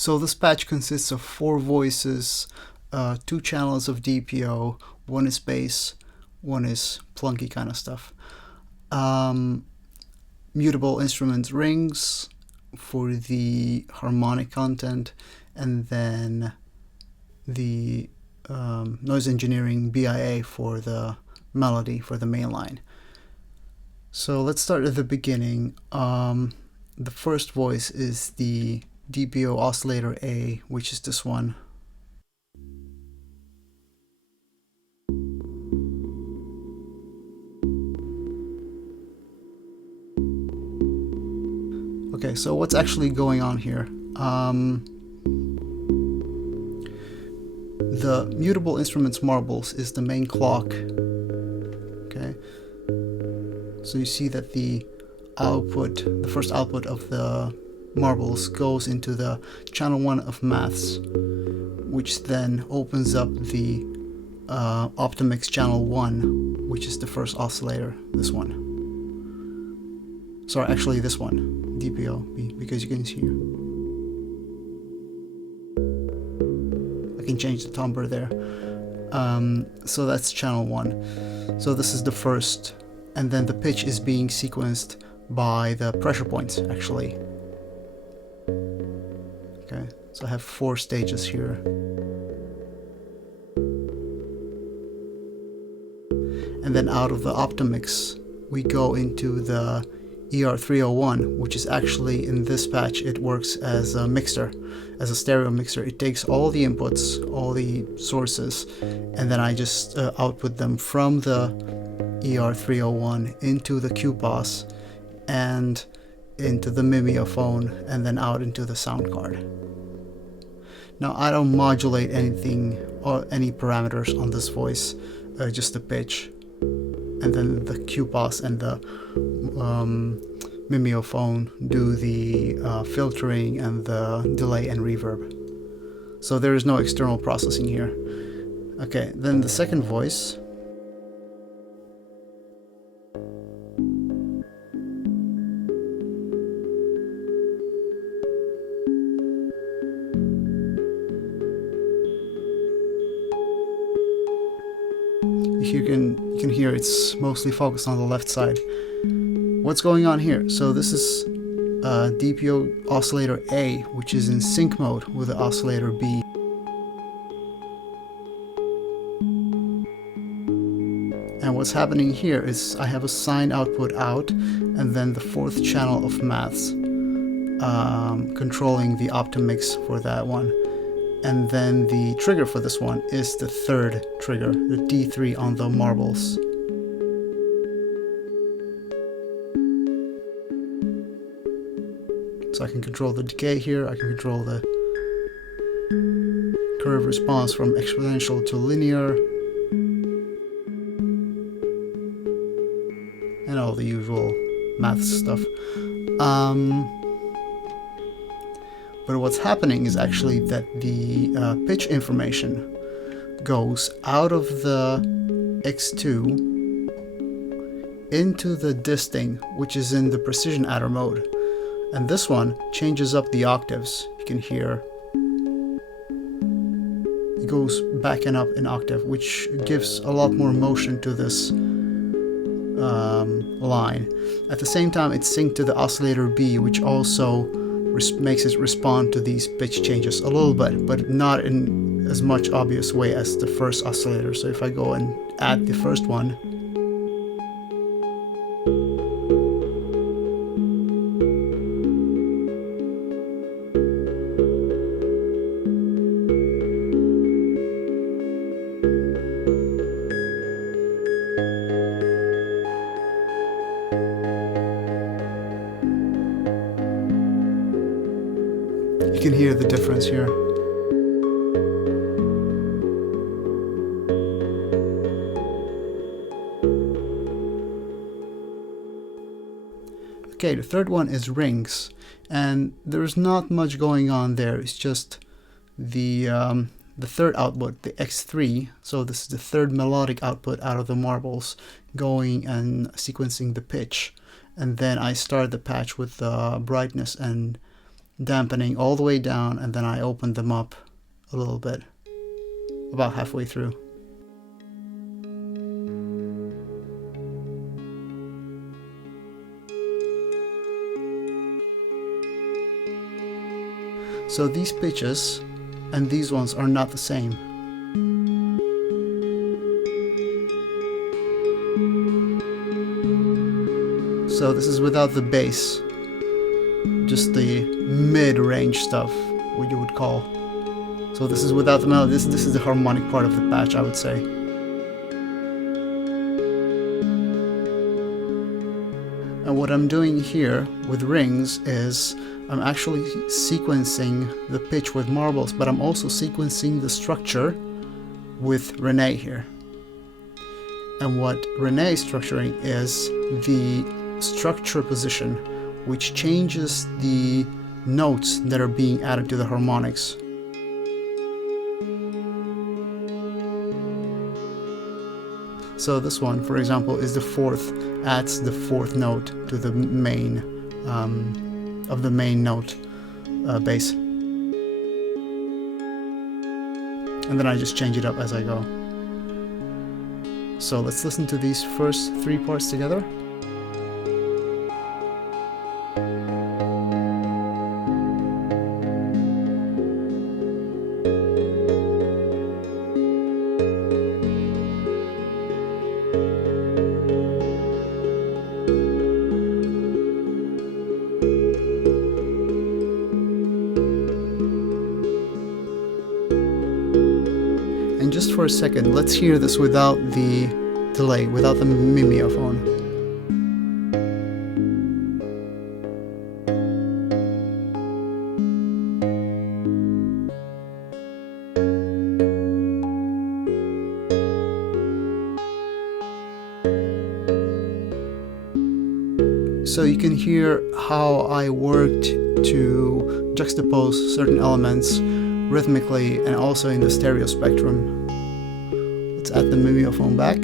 So this patch consists of 4 voices, 2 channels of DPO, 1 is bass, 1 is plunky kind of stuff. Mutable instrument rings for the harmonic content, and then the noise engineering BIA for the melody, for the main line. So let's start at the beginning. The first voice is the DPO oscillator A, which is this one. Okay, so what's actually going on here? The mutable instruments marbles is the main clock. Okay, so you see that the output, the first output of the marbles goes into the channel 1 of maths, which then opens up the Optimix channel 1, which is the first oscillator, this one. Sorry, actually this one, DPO, because you can see here. I can change the timbre there. So that's channel 1. So this is the first, and then the pitch is being sequenced by the pressure points, actually. Okay, so I have 4 stages here. And then out of the Optimix, we go into the ER301, which is actually, in this patch, it works as a mixer, as a stereo mixer. It takes all the inputs, all the sources, and then I just output them from the ER301 into the QPOS and into the mimeophone, and then out into the sound card. Now I don't modulate anything or any parameters on this voice, just the pitch, and then the QPOS and the mimeophone do the filtering and the delay and reverb. So there is no external processing here. Okay, then the second voice. You can hear it's mostly focused on the left side. What's going on here? So this is DPO oscillator A, which is in sync mode with the oscillator B. And what's happening here is I have a sine output out, and then the 4th channel of maths controlling the Optimix for that one. And then the trigger for this one is the 3rd trigger, the D3 on the marbles. So I can control the decay here, I can control the curve response from exponential to linear, and all the usual math stuff. But what's happening is actually that the pitch information goes out of the X2 into the disting, which is in the precision adder mode. And this one changes up the octaves. You can hear it goes back and up in octave, which gives a lot more motion to this line. At the same time, it's synced to the oscillator B, which also makes it respond to these pitch changes a little bit, but not in as much obvious way as the first oscillator. So if I go and add the first one, you can hear the difference here. Okay, the third one is rings, and there's not much going on there. It's just the third output, the X3. So this is the 3rd melodic output out of the marbles, going and sequencing the pitch, and then I start the patch with the brightness and dampening all the way down, and then I open them up a little bit, about halfway through. So these pitches and these ones are not the same. So this is without the bass, just the mid-range stuff, what you would call. So this is without the melody. This is the harmonic part of the patch, I would say. And what I'm doing here with rings is I'm actually sequencing the pitch with marbles, but I'm also sequencing the structure with Renee here. And what Renee is structuring is the structure position, which changes the notes that are being added to the harmonics. So this one, for example, is the fourth, adds the fourth note to the main of the main note bass. And then I just change it up as I go. So let's listen to these first three parts together. And just for a second, let's hear this without the delay, without the mimeophone. So you can hear how I worked to juxtapose certain elements rhythmically and also in the stereo spectrum. Let's add the mimeophone back.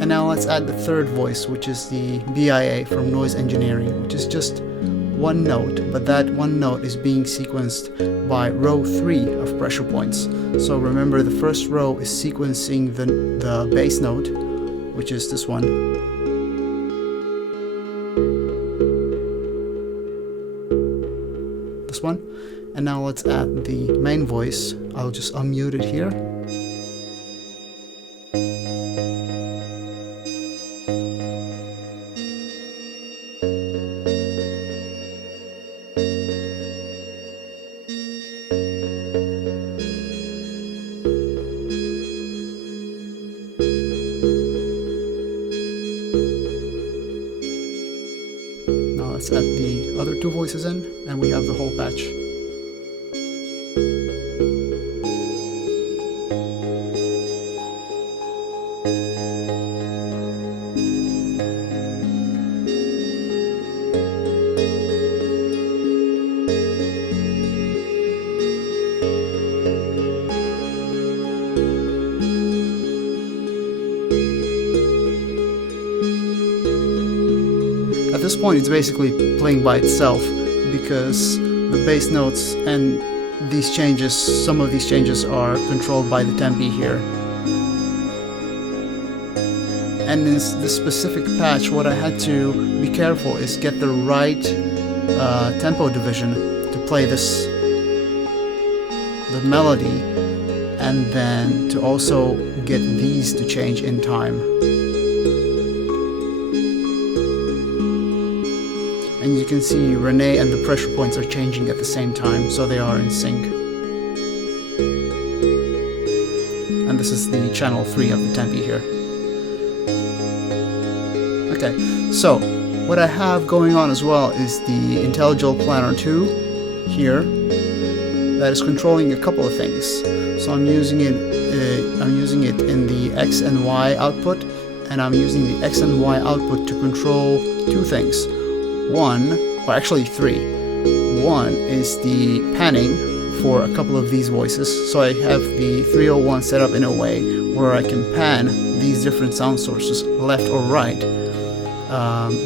And now let's add the third voice, which is the BIA from noise engineering, which is just one note, but that one note is being sequenced by row 3 of pressure points. So remember, the first row is sequencing the bass note, which is this one. One, and now let's add the main voice. I'll just unmute it here. Now let's add the other two voices in, and we have the whole patch. At this point, it's basically playing by itself, because the bass notes and these changes, some of these changes are controlled by the tempi here. And in this specific patch, what I had to be careful is get the right tempo division to play the melody, and then to also get these to change in time. And you can see Renee and the pressure points are changing at the same time, so they are in sync. And this is the channel 3 of the tempi here. Okay, so what I have going on as well is the IntelliGel Planner 2 here that is controlling a couple of things. So I'm using it in the X and Y output, and I'm using the X and Y output to control two things. One, or actually three. One is the panning for a couple of these voices. So I have the 301 set up in a way where I can pan these different sound sources, left or right.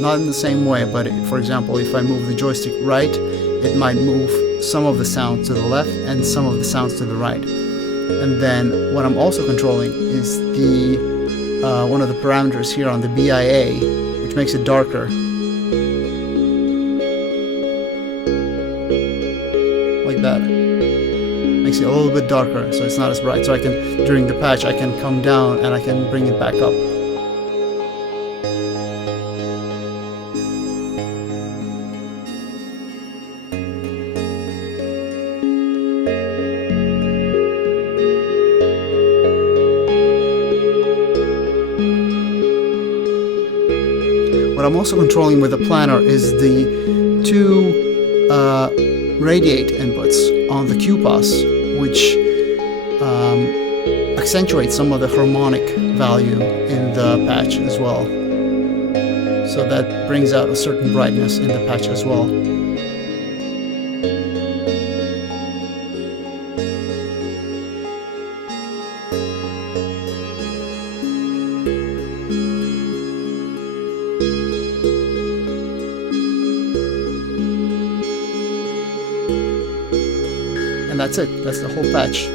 Not in the same way, but for example, if I move the joystick right, it might move some of the sounds to the left and some of the sounds to the right. And then what I'm also controlling is the one of the parameters here on the BIA, which makes it darker. Like that. Makes it a little bit darker, so it's not as bright. So I can, during the patch, I can come down and I can bring it back up. What I'm also controlling with the planner is the two radiate inputs on the QPAS, which accentuate some of the harmonic value in the patch as well. So that brings out a certain brightness in the patch as well. And that's it. That's the whole patch.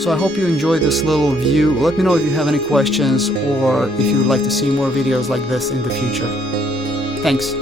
So I hope you enjoyed this little view. Let me know if you have any questions or if you would like to see more videos like this in the future. Thanks.